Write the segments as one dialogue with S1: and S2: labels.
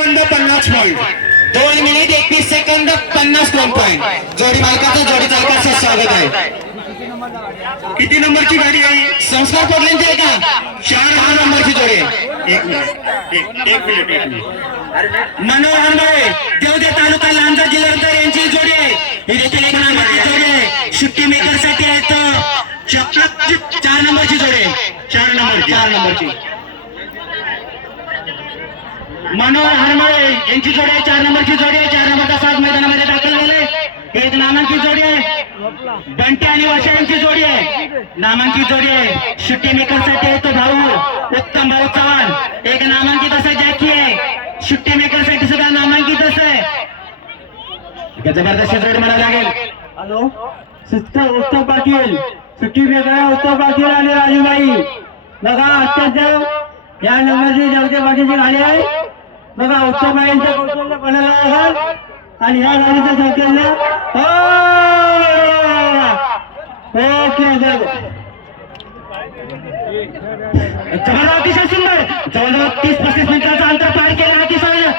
S1: Second पन्नास point
S2: दोन minute एकवीस सेकंद पन्नास दोन पॉईंट जोडी मालकाचं जोडी चालकाचं स्वागत आहे.
S1: किती नंबरची गाडी आहे
S2: संस्कार कोटल्यांची आहे का?
S1: चार
S2: चार नंबरची जोडी आहे.
S1: एक मिनिट एक मिनिट
S2: मनोहर मुळे देवदे तालुका लांजा जिल्हा यांची जोडी आहे. ही देखील एक नंबरची जोडी आहे. सुट्टी मेकरसाठी आहे तर चार नंबरची जोडी आहे.
S1: चार नंबर
S2: चार नंबरची. मनोहर हरमळे यांची जोडी आहे चार नंबरची जोडी आहे. चार नंबरचा सात मैदानामध्ये दाखल झाले. एक नामांकित जोडी आहे. बंटी आणि वाशा यांची जोडी आहे. नामांकित जोडी आहे. सुट्टी मेकरसाठी आहे तो भाऊ उत्तम भाऊ चव्हाण. एक नामांकित असं जॅकी आहे. सुट्टी मेकरसाठी सुद्धा नामांकित असं. आहे जबरदस्त जोड मला लागेल.
S3: हॅलो? सिस्टर उत्तम पाटील. सुट्टी मेकर उत्तम पाटील आणि राजूबाई. बघा अत्यंत या नंबरची जगते पाटीलची गाडी आहे. बघा उत्तम बाईंच्या कौशल्य कोणाला आहात आणि या गाडीचं संख्येला ओके
S2: जबरदस्त अतिशय सुंदर. जवळजवळ तीस पस्तीस मिनिटाचं अंतर पार केलं. अतिशय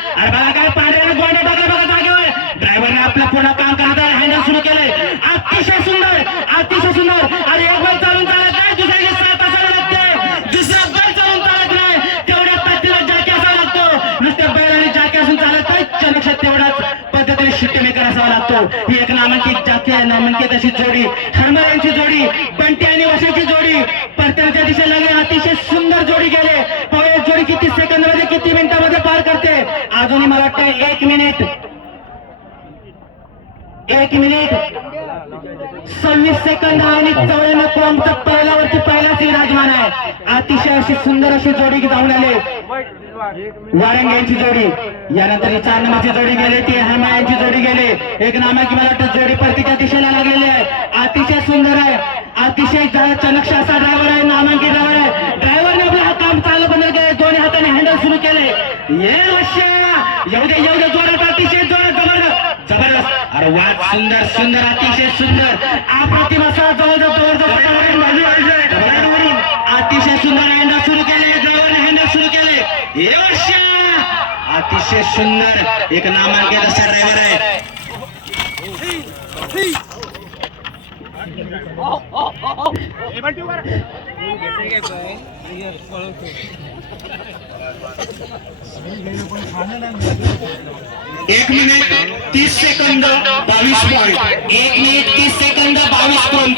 S2: असावा ही एक नामांकित जाती आहे. नामांकित अशी जोडी. हरमल यांची जोडी बंटी आणि वशाची जोडी. परत्यांच्या दिशेला लागली. अतिशय सुंदर जोडी गेले. पवेश जोडी किती सेकंदमध्ये किती मिनिटांमध्ये पार करते. अजूनही मला वाटतं एक मिनिट. एक मिनिट. सव्वीस सेकंद आणि चौऱ्याण्णव पॉईंटचा पहिल्यावरती अतिशय अशी सुंदर अशी जोडी जाऊन आले. वारंग यांची जोडी. यानंतर चार नंबरची जोडी गेली. ती हेमा यांची जोडी गेली. एक नामाची मला वाटतं जोडी परतीच्या दिशेला लागलेली आहे. अतिशय सुंदर आहे. अतिशय चनक्ष असा ड्रायव्हर आहे. नामांकित ड्रायव्हर आहे. ड्रायव्हरने आपलं हा काम चालू बंद केले दोन्ही हाताने हँडल सुरू केले. ये वर्षा एवढे एवढे जोरात अतिशय जोरात जबरदस्त. जबरदस्त. अरे वा सुंदर सुंदर अतिशय सुंदर. अप्रतिम असा जवळजवळ जवळजवळ ड्रायव्हरवरील अतिशय सुंदर हँडल सुरू ड्रायव्हरने हँडल सुरू केले. अतिशय सुंदर. एक नामांकित असा ड्रायव्हर आहे.
S1: एक मिनिट तीस सेकंद बावीस पॉईंट
S2: एक मिनिट तीस सेकंद बावीस पॉईंट